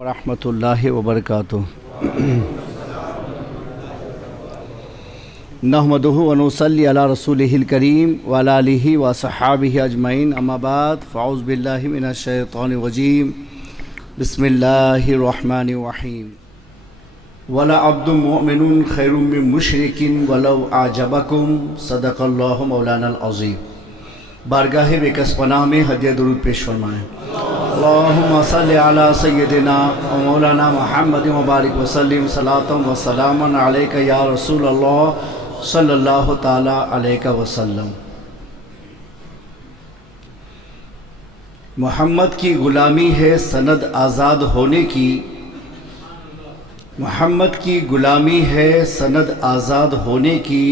ورحمۃ اللہ وبرکاتہ۔ نحمدہ ونصلی علی رسولہ الکریم وعلی آلہ وصحابہ اجمعین، اما بعد فاعوذ باللہ من الشیطان الرجیم، بسم اللہ الرحمن الرحیم۔ وَلَعَبْدٌ مُؤْمِنٌ خَيْرٌ مِّن مُشْرِكٍ وَلَوْ أَعْجَبَكُمْ صدق اللہ مولانا العظیم۔ بارگاہ بے کس پناہ میں ہدیہ درود پیش فرمائیں۔ اللہم صلی علی سیدنا و مولانا محمد مبارک وسلم صلاۃ و سلام علیک یا رسول اللہ صلی اللہ تعالی علیہ وسلم۔ محمد کی غلامی ہے سند آزاد ہونے کی، محمد کی غلامی ہے سند آزاد ہونے کی،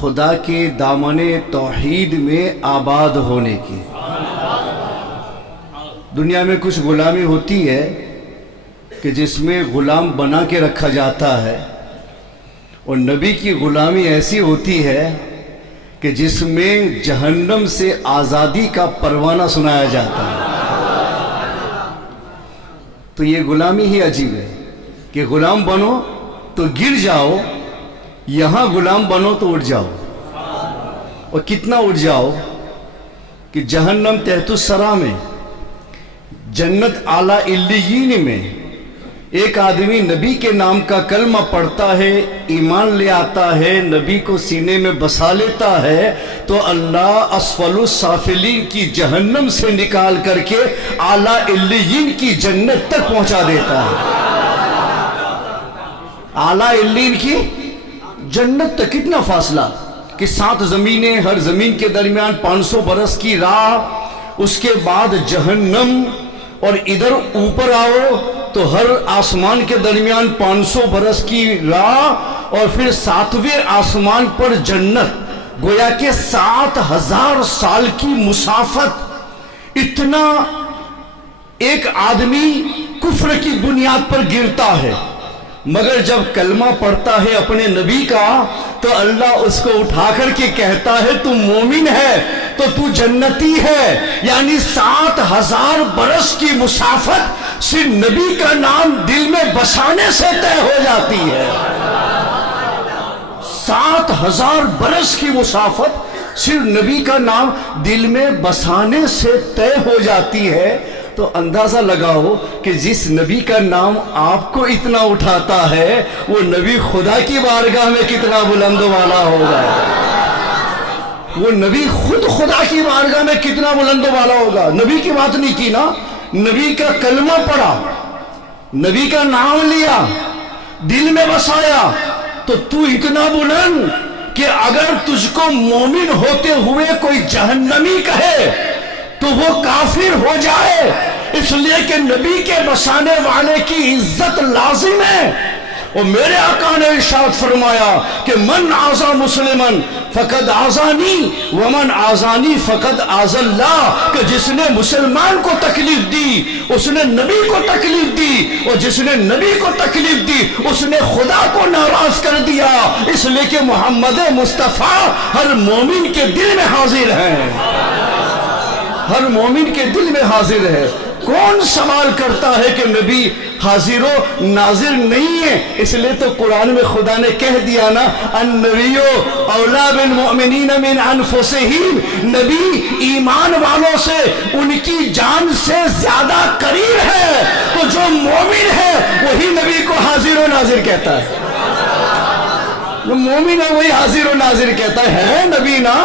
خدا کے دامن توحید میں آباد ہونے کی۔ دنیا میں کچھ غلامی ہوتی ہے کہ جس میں غلام بنا کے رکھا جاتا ہے، اور نبی کی غلامی ایسی ہوتی ہے کہ جس میں جہنم سے آزادی کا پروانہ سنایا جاتا ہے۔ تو یہ غلامی ہی عجیب ہے کہ غلام بنو تو گر جاؤ، یہاں غلام بنو تو اٹھ جاؤ، اور کتنا اٹھ جاؤ کہ جہنم تحت الثری میں، جنت اعلیٰ علیین میں ایک آدمی نبی کے نام کا کلمہ پڑھتا ہے، ایمان لے آتا ہے، نبی کو سینے میں بسا لیتا ہے، تو اللہ اسفل السافلین کی جہنم سے نکال کر کے اعلیٰ علیین کی جنت تک پہنچا دیتا ہے۔ اعلیٰ علیین کی جنت تک کتنا فاصلہ کہ 7 زمینیں، ہر زمین کے درمیان 500 برس کی راہ، اس کے بعد جہنم، اور ادھر اوپر آؤ تو ہر آسمان کے درمیان 500 برس کی راہ، اور پھر 7ویں آسمان پر جنت، گویا کہ 7000 سال کی مسافت۔ اتنا ایک آدمی کفر کی بنیاد پر گرتا ہے، مگر جب کلمہ پڑھتا ہے اپنے نبی کا تو اللہ اس کو اٹھا کر کے کہتا ہے تو مومن ہے تو تو جنتی ہے۔ یعنی 7000 برس کی مسافت صرف نبی کا نام دل میں بسانے سے طے ہو جاتی ہے۔ 7000 برس کی مسافت صرف نبی کا نام دل میں بسانے سے طے ہو جاتی ہے۔ تو اندازہ لگاؤ کہ جس نبی کا نام آپ کو اتنا اٹھاتا ہے وہ نبی خدا کی بارگاہ میں کتنا بلند و بالا ہوگا، وہ نبی خود خدا کی بارگاہ میں کتنا بلند و بالا ہوگا۔ نبی کی بات نہیں کی نا، نبی کا کلمہ پڑھا، نبی کا نام لیا، دل میں بسایا، تو اتنا بلند کہ اگر تجھ کو مومن ہوتے ہوئے کوئی جہنمی کہے تو وہ کافر ہو جائے، اس لیے کہ نبی کے بسانے والے کی عزت لازم ہے۔ اور میرے آقا نے ارشاد فرمایا کہ من آذا مسلمن فقد آذانی ومن آذانی فقد آذى اللہ، کہ جس نے مسلمان کو تکلیف دی اس نے نبی کو تکلیف دی، اور جس نے نبی کو تکلیف دی اس نے خدا کو ناراض کر دیا، اس لیے کہ محمد مصطفیٰ ہر مومن کے دل میں حاضر ہیں، ہر مومن کے دل میں حاضر ہے۔ کون سوال کرتا ہے کہ نبی حاضر و ناظر نہیں ہے؟ اس لیے تو قرآن میں خدا نے کہہ دیا نا، النبی اولیٰ بالمؤمنین من انفسہم، نبی ایمان والوں سے ان کی جان سے زیادہ قریب ہے۔ تو جو مومن ہے وہی نبی کو حاضر و ناظر کہتا ہے، جو مومن ہے وہی حاضر و ناظر کہتا ہے نبی نا،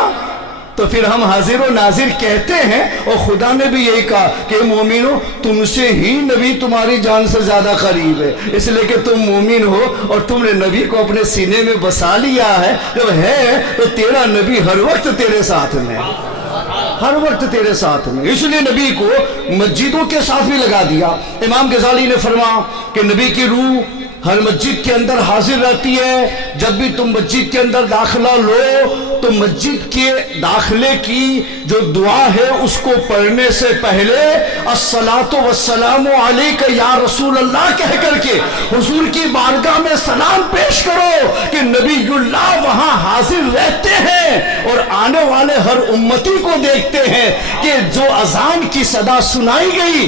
تو پھر ہم حاضر و ناظر کہتے ہیں۔ اور خدا نے بھی یہی کہا کہ مومنو تم سے ہی نبی تمہاری جان سے زیادہ قریب ہے، اس لیے کہ تم مومن ہو اور تم نے نبی کو اپنے سینے میں بسا لیا ہے۔ جب ہے تو تیرا نبی ہر وقت تیرے ساتھ میں، ہر وقت تیرے ساتھ میں، اس لیے نبی کو مسجدوں کے ساتھ بھی لگا دیا۔ امام غزالی نے فرمایا کہ نبی کی روح ہر مسجد کے اندر حاضر رہتی ہے۔ جب بھی تم مسجد کے اندر داخلہ لو تو مسجد کے داخلے کی جو دعا ہے اس کو پڑھنے سے پہلے الصلاۃ والسلام علیک یا رسول اللہ کہہ کر کے حضور کی بارگاہ میں سلام پیش کرو کہ نبی اللہ وہاں حاضر رہتے ہیں اور آنے والے ہر امتی کو دیکھتے ہیں کہ جو اذان کی صدا سنائی گئی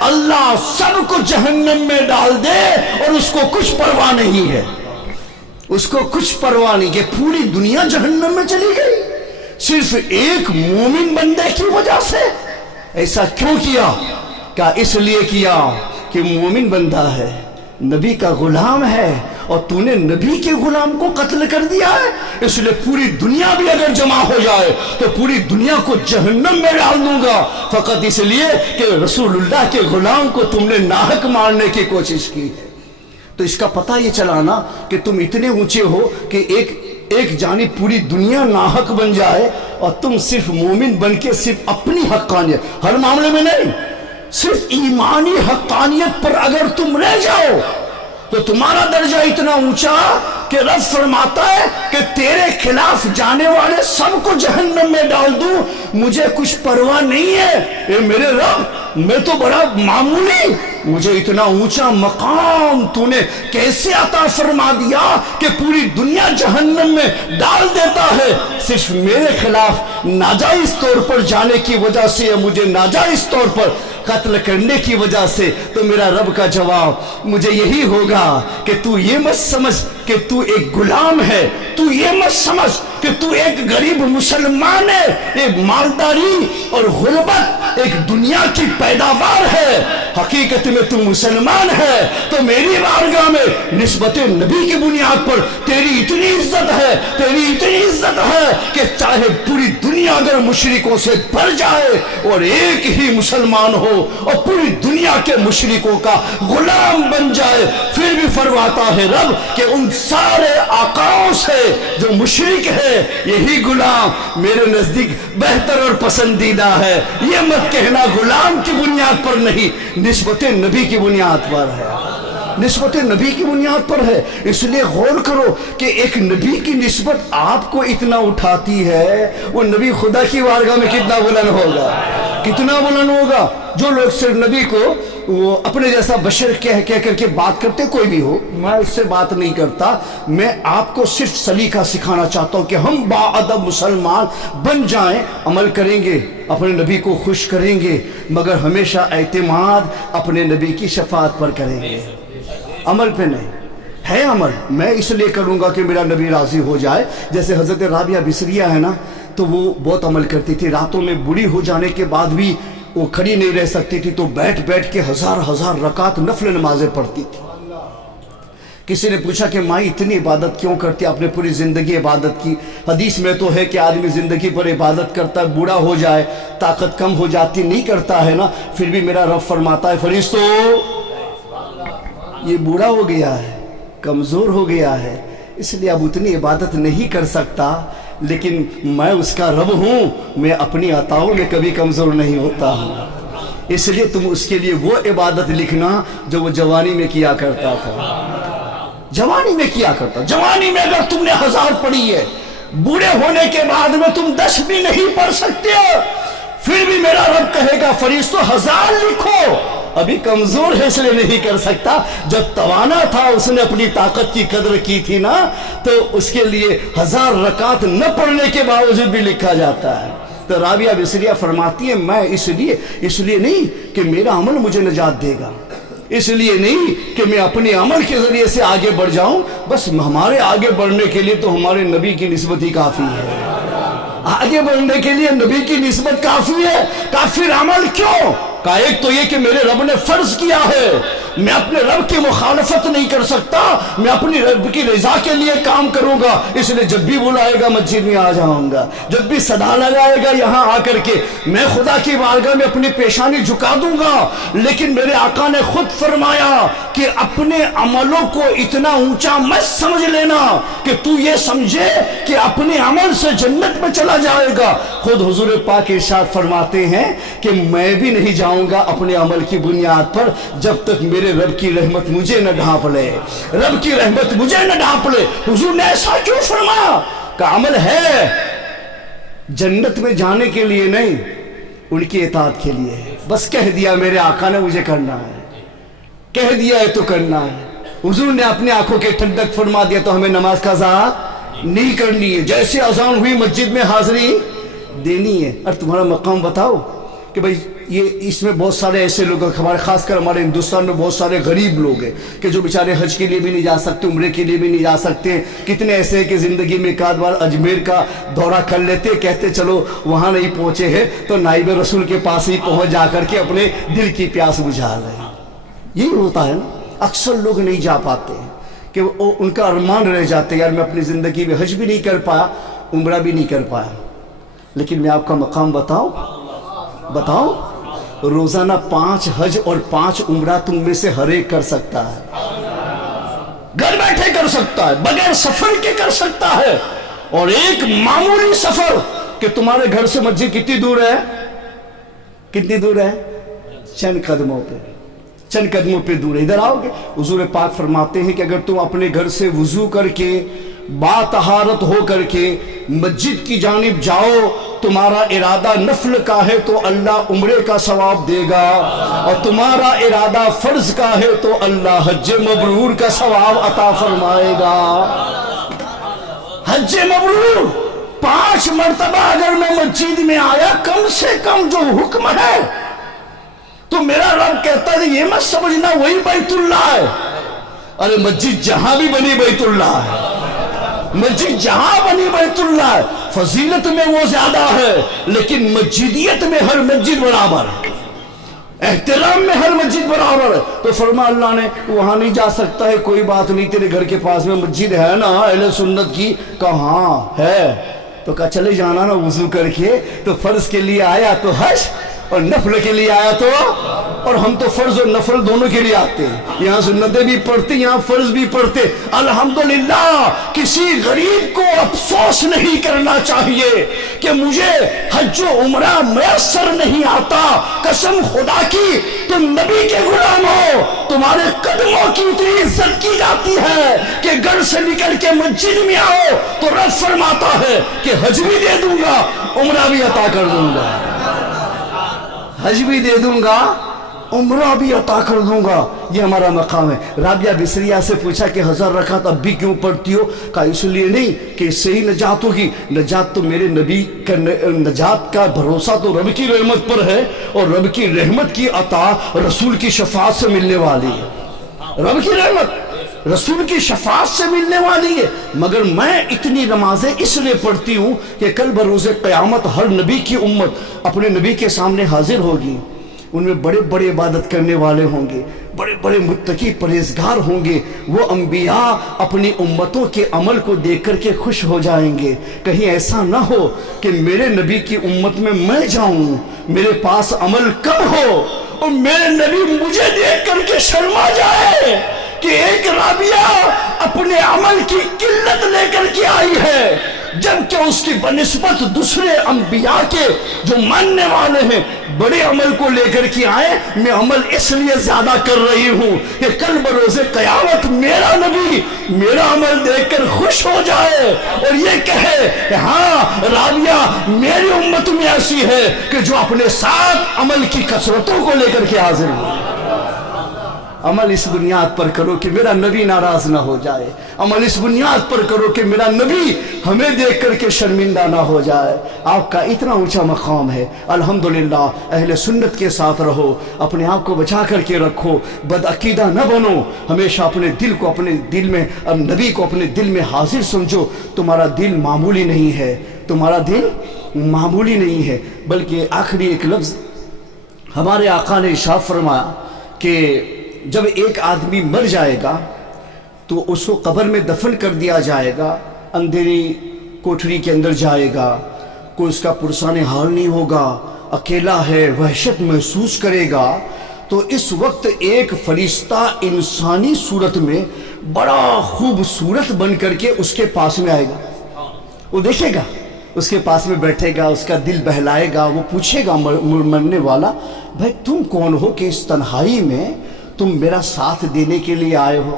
اللہ سب کو جہنم میں ڈال دے اور اس کو کچھ پرواہ نہیں ہے، اس کو کچھ پرواہ نہیں کہ پوری دنیا جہنم میں چلی گئی صرف ایک مومن بندے کی وجہ سے۔ ایسا کیوں کیا؟ کیا اس لیے کیا کہ مومن بندہ ہے، نبی کا غلام ہے، اور تو نے نبی کے غلام کو قتل کر دیا ہے، اس لیے پوری دنیا بھی اگر جمع ہو جائے تو پوری دنیا کو جہنم میں ڈال دوں گا، فقط اس لیے کہ رسول اللہ کے غلام کو تم نے ناحق مارنے کی کوشش کی ہے۔ تو اس کا پتہ یہ چلانا کہ تم اتنے اونچے ہو کہ ایک جانب پوری دنیا ناحق بن جائے اور تم صرف مومن بن کے صرف اپنی حقانیت، ہر معاملے میں نہیں، صرف ایمانی حقانیت پر اگر تم رہ جاؤ تو تمہارا درجہ اتنا اونچا کہ رب فرماتا ہے کہ تیرے خلاف جانے والے سب کو جہنم میں ڈال دوں، مجھے کچھ پرواہ نہیں ہے۔ اے میرے رب، میں تو بڑا معمولی، مجھے اتنا اونچا مقام تو نے کیسے عطا فرما دیا کہ پوری دنیا جہنم میں ڈال دیتا ہے صرف میرے خلاف ناجائز طور پر جانے کی وجہ سے یا مجھے ناجائز طور پر قتل کرنے کی وجہ سے؟ تو میرا رب کا جواب مجھے یہی ہوگا کہ تو یہ مت سمجھ کہ تو ایک غلام ہے، تو یہ مت سمجھ کہ تو ایک غریب مسلمان ہے، ایک مالداری اور غربت ایک دنیا کی پیداوار ہے، حقیقت میں تو مسلمان ہے۔ تو میری بارگاہ میں نسبت نبی کی بنیاد پر تیری اتنی عزت ہے، تیری اتنی عزت ہے کہ چاہے پوری دنیا اگر مشرکوں سے بھر جائے اور ایک ہی مسلمان ہو اور پوری دنیا کے مشرکوں کا غلام بن جائے، پھر بھی فرماتا ہے رب کہ ان سارے آقاؤں سے جو مشرک ہے یہی غلام میرے نزدیک بہتر اور پسندیدہ ہے۔ یہ مت کہنا غلام کی بنیاد پر نہیں، نسبت نبی کی بنیاد پر ہے، نسبت نبی کی بنیاد پر ہے۔ اس لیے غور کرو کہ ایک نبی کی نسبت آپ کو اتنا اٹھاتی ہے، وہ نبی خدا کی بارگاہ میں کتنا بلند ہوگا، کتنا بلند ہوگا۔ جو لوگ صرف نبی کو وہ اپنے جیسا بشر کہہ کر کے بات کرتے، کوئی بھی ہو، میں اس سے بات نہیں کرتا، میں آپ کو صرف سلیقہ سکھانا چاہتا ہوں کہ ہم باادب مسلمان بن جائیں، عمل کریں گے، اپنے نبی کو خوش کریں گے، مگر ہمیشہ اعتماد اپنے نبی کی شفاعت پر کریں گے، عمل پہ نہیں۔ ہے عمل میں اس لیے کروں گا کہ میرا نبی راضی ہو جائے۔ جیسے حضرت رابعہ بصریہ ہے نا، تو وہ بہت عمل کرتی تھی، راتوں میں بوڑھی ہو جانے کے بعد بھی وہ کھڑی نہیں رہ سکتی تھی، تو بیٹھ بیٹھ کے ہزار رکعت نفل نمازیں پڑھتی تھی۔ کسی نے پوچھا کہ ماں اتنی عبادت کیوں کرتی؟ آپ نے پوری زندگی عبادت کی، حدیث میں تو ہے کہ آدمی زندگی پر عبادت کرتا ہے، بوڑھا ہو جائے، طاقت کم ہو جاتی، نہیں کرتا ہے نا، پھر بھی میرا رب فرماتا ہے فرشتوں یہ بوڑھا ہو گیا ہے، کمزور ہو گیا ہے، اس لیے اب اتنی عبادت نہیں کر سکتا، لیکن میں اس کا رب ہوں، میں اپنی عطاؤں میں کبھی کمزور نہیں ہوتا ہوں، اس لیے تم اس کے لیے وہ عبادت لکھنا جو وہ جوانی میں کیا کرتا تھا، جوانی میں کیا کرتا۔ جوانی میں اگر تم نے 1000 پڑھی ہے، بوڑھے ہونے کے بعد میں تم 10 بھی نہیں پڑھ سکتے ہو، پھر بھی میرا رب کہے گا فرشتوں 1000 لکھو، ابھی کمزور ہے اس لیے نہیں کر سکتا، جب توانا تھا اس نے اپنی طاقت کی قدر کی تھی نا، تو اس کے لیے 1000 رکعت نہ پڑھنے کے باوجود بھی لکھا جاتا ہے۔ تو رابعہ بصریہ فرماتی ہے میں اس لیے نہیں کہ میرا عمل مجھے نجات دے گا، اس لیے نہیں کہ میں اپنے عمل کے ذریعے سے آگے بڑھ جاؤں، بس ہمارے آگے بڑھنے کے لیے تو ہمارے نبی کی نسبت ہی کافی ہے، آگے بڑھنے کے لیے نبی کی نسبت کافی ہے۔ کافر عمل کیوں؟ کہ ایک تو یہ کہ میرے رب نے فرض کیا ہے، میں اپنے رب کی مخالفت نہیں کر سکتا، میں اپنی رب کی رضا کے لیے کام کروں گا، اس لیے جب بھی بلائے گا مسجد میں آ جاؤں گا، جب بھی صدا لگائے گا یہاں آ کر کے میں خدا کی بارگاہ میں اپنی پیشانی جھکا دوں گا۔ لیکن میرے آقا نے خود فرمایا کہ اپنے عملوں کو اتنا اونچا مت سمجھ لینا کہ تو یہ سمجھے کہ اپنے عمل سے جنت میں چلا جائے گا۔ خود حضور پاک ارشاد فرماتے ہیں کہ میں بھی نہیں جاؤں گا اپنے عمل کی بنیاد پر جب تک میرے رب کی رحمت مجھے نہ ڈھانپ لے، رب کی رحمت مجھے نہ ڈھانپ لے۔ حضور نے ایسا کیوں فرمایا؟ کہ عمل ہے جنت میں جانے کے لیے نہیں، ان کی اطاعت کے لیے ہے۔ بس کہہ دیا میرے آقا نے مجھے کرنا ہے، کہہ دیا ہے تو کرنا ہے۔ حضور نے اپنی آنکھوں کے ٹھنڈک فرما دیا تو ہمیں نماز قضا نہیں کرنی ہے، جیسے اذان ہوئی مسجد میں حاضری دینی ہے۔ اور تمہارا مقام بتاؤ، کہ بھئی یہ اس میں بہت سارے ایسے لوگ ہیں، ہمارے خاص کر ہمارے ہندوستان میں بہت سارے غریب لوگ ہیں کہ جو بیچارے حج کے لیے بھی نہیں جا سکتے، عمرے کے لیے بھی نہیں جا سکتے. کتنے ایسے ہیں کہ زندگی میں ایک آدھ بار اجمیر کا دورہ کر لیتے، کہتے چلو وہاں نہیں پہنچے ہیں تو نائب رسول کے پاس ہی پہنچ جا کر کے اپنے دل کی پیاس بجھا رہے ہیں. یہی ہوتا ہے نا، اکثر لوگ نہیں جا پاتے ہیں کہ ان کا ارمان رہ جاتے یار میں اپنی زندگی میں حج بھی نہیں کر پایا، عمرہ بھی نہیں کر پایا. لیکن میں آپ کا مقام بتاؤں، روزانہ 5 حج اور 5 عمرہ تم میں سے ہر ایک کر سکتا ہے، گھر بیٹھے کر سکتا ہے، بغیر سفر کے کر سکتا ہے. اور ایک معمولی سفر کہ تمہارے گھر سے مسجد کتنی دور ہے، کتنی دور ہے؟ چند قدموں پہ دور ہے. ادھر آؤ گے، حضور پاک فرماتے ہیں کہ اگر تم اپنے گھر سے وضو کر کے با طہارت ہو کر کے مسجد کی جانب جاؤ، تمہارا ارادہ نفل کا ہے تو اللہ عمرے کا ثواب دے گا، اور تمہارا ارادہ فرض کا ہے تو اللہ حج مبرور کا ثواب عطا فرمائے گا. حج مبرور 5 مرتبہ اگر میں مسجد میں آیا، کم سے کم جو حکم ہے تو میرا رب کہتا ہے یہ مت سمجھنا وہی بیت اللہ ہے. ارے مسجد جہاں بھی بنی بیت اللہ ہے، مسجد جہاں بنی بیت اللہ ہے. فضیلت میں وہ زیادہ ہے لیکن مسجدیت میں ہر مسجد برابر ہے، احترام میں ہر مسجد برابر ہے. تو فرما اللہ نے وہاں نہیں جا سکتا ہے، کوئی بات نہیں، تیرے گھر کے پاس میں مسجد ہے نا اہل سنت کی. کہاں ہے؟ تو کہا چلے جانا نا وضو کر کے. تو فرض کے لیے آیا تو حج، اور نفل کے لیے آیا تو، اور ہم تو فرض اور نفل دونوں کے لیے آتے ہیں. یہاں سنتیں بھی پڑھتے، یہاں فرض بھی پڑھتے. الحمدللہ کسی غریب کو افسوس نہیں کرنا چاہیے کہ مجھے حج و عمرہ میسر نہیں آتا. قسم خدا کی تم نبی کے غلام ہو، تمہارے قدموں کی اتنی عزت کی جاتی ہے کہ گھر سے نکل کے مسجد میں آؤ تو رب فرماتا ہے کہ حج بھی دے دوں گا، عمرہ بھی عطا کر دوں گا. حج بھی دے دوں گا، عمرہ بھی عطا کر دوں گا. یہ ہمارا مقام ہے. رابعہ بصریہ سے پوچھا کہ 1000 رکعت اب بھی کیوں پڑھتی ہو؟ کہا اس لیے نہیں کہ اس سے ہی نجات ہوگی، نجات تو میرے نبی کا، نجات کا بھروسہ تو رب کی رحمت پر ہے، اور رب کی رحمت کی عطا رسول کی شفاعت سے ملنے والی ہے. رب کی رحمت رسول کی شفاعت سے ملنے والی ہے. مگر میں اتنی نمازیں اس لیے پڑھتی ہوں کہ کل بروز قیامت ہر نبی کی امت اپنے نبی کے سامنے حاضر ہوگی. ان میں بڑے بڑے عبادت کرنے والے ہوں گے، بڑے بڑے متقی پرہیزگار ہوں گے. وہ انبیاء اپنی امتوں کے عمل کو دیکھ کر کے خوش ہو جائیں گے. کہیں ایسا نہ ہو کہ میرے نبی کی امت میں جاؤں، میرے پاس عمل کم ہو اور میرے نبی مجھے دیکھ کر کے شرما جائے کہ ایک رابعہ اپنے عمل کی قلت لے کر کے آئی ہے، جبکہ اس کی بنسبت دوسرے انبیاء کے جو ماننے والے ہیں بڑے عمل کو لے کر کے آئے. میں عمل اس لیے زیادہ کر رہی ہوں کہ کل بروز قیامت میرا نبی میرا عمل دیکھ کر خوش ہو جائے اور یہ کہے کہ ہاں رابعہ میری امت میں ایسی ہے کہ جو اپنے ساتھ عمل کی کثرتوں کو لے کر کے حاضر ہو. عمل اس بنیاد پر کرو کہ میرا نبی ناراض نہ ہو جائے. عمل اس بنیاد پر کرو کہ میرا نبی ہمیں دیکھ کر کے شرمندہ نہ ہو جائے. آپ کا اتنا اونچا مقام ہے. الحمدللہ اہل سنت کے ساتھ رہو، اپنے آپ کو بچا کر کے رکھو، بدعقیدہ نہ بنو. ہمیشہ اپنے دل کو اپنے دل میں، نبی کو اپنے دل میں حاضر سمجھو. تمہارا دل معمولی نہیں ہے، تمہارا دل معمولی نہیں ہے. بلکہ آخری ایک لفظ ہمارے آقا نے ارشاد فرمایا کہ جب ایک آدمی مر جائے گا تو اس کو قبر میں دفن کر دیا جائے گا، اندھیری کوٹھری کے اندر جائے گا، کوئی اس کا پرسان حال نہیں ہوگا، اکیلا ہے، وحشت محسوس کرے گا. تو اس وقت ایک فرشتہ انسانی صورت میں بڑا خوبصورت بن کر کے اس کے پاس میں آئے گا. وہ دیکھے گا، اس کے پاس میں بیٹھے گا، اس کا دل بہلائے گا. وہ پوچھے گا مرنے والا، بھائی تم کون ہو کہ اس تنہائی میں تم میرا ساتھ دینے کے لیے آئے ہو،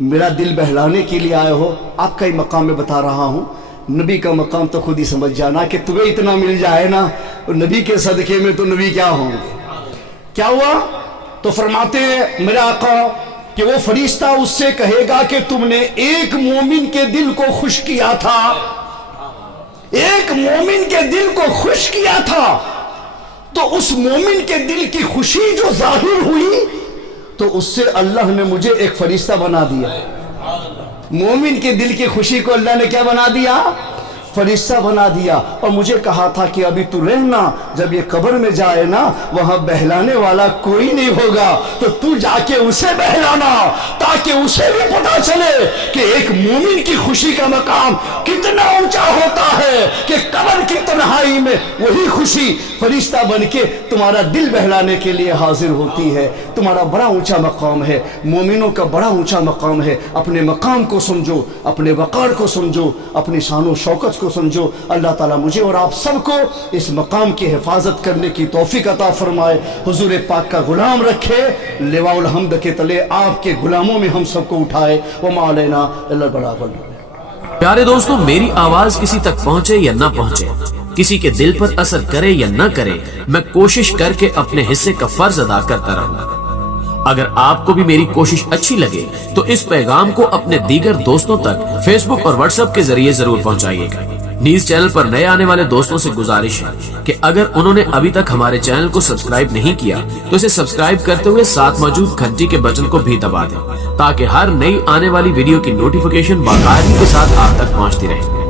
میرا دل بہلانے کے لیے آئے ہو؟ آپ کا ہی مقام میں بتا رہا ہوں. نبی کا مقام تو خود ہی سمجھ جانا کہ تمہیں اتنا مل جائے نا، نبی کے صدقے میں تو نبی کیا ہوں. کیا ہوا؟ تو فرماتے ہیں میرے آقا کہ وہ فرشتہ اس سے کہے گا کہ تم نے ایک مومن کے دل کو خوش کیا تھا، ایک مومن کے دل کو خوش کیا تھا. تو اس مومن کے دل کی خوشی جو ظاہر ہوئی تو اس سے اللہ نے مجھے ایک فرشتہ بنا دیا. مومن کے دل کی خوشی کو اللہ نے کیا بنا دیا؟ فرشتہ بنا دیا. اور مجھے کہا تھا کہ ابھی تو رہنا، جب یہ قبر میں جائے نا وہاں بہلانے والا کوئی نہیں ہوگا، تو جا کے اسے بہلانا تاکہ اسے بھی پتا چلے کہ ایک مومن کی خوشی کا مقام کتنا اونچا ہوتا ہے کہ قبر کی تنہائی میں وہی خوشی فرشتہ بن کے تمہارا دل بہلانے کے لیے حاضر ہوتی ہے. تمہارا بڑا اونچا مقام ہے، مومنوں کا بڑا اونچا مقام ہے. اپنے مقام کو سمجھو، اپنے وقار کو سمجھو، اپنی شان و شوکت کو سمجھو. اللہ تعالیٰ مجھے اور آپ سب کو اس مقام کی حفاظت کرنے کی توفیق عطا فرمائے. حضور پاک کا غلام رکھے، لواء الحمد کے تلے آپ کے غلاموں میں ہم سب کو اٹھائے. وما علینا الا البلاغ. پیارے دوستوں، میری آواز کسی تک پہنچے یا نہ پہنچے، کسی کے دل پر اثر کرے یا نہ کرے، میں کوشش کر کے اپنے حصے کا فرض ادا کرتا رہوں گا. اگر آپ کو بھی میری کوشش اچھی لگے تو اس پیغام کو اپنے دیگر دوستوں تک فیس بک اور واٹس ایپ کے ذریعے ضرور پہنچائیے گا. نیوز چینل پر نئے آنے والے دوستوں سے گزارش ہے کہ اگر انہوں نے ابھی تک ہمارے چینل کو سبسکرائب نہیں کیا تو اسے سبسکرائب کرتے ہوئے ساتھ موجود گھنٹی کے بٹن کو بھی دبا دیں تاکہ ہر نئی آنے والی ویڈیو کی نوٹیفیکیشن باقاعدگی کے ساتھ آپ تک پہنچتی رہے.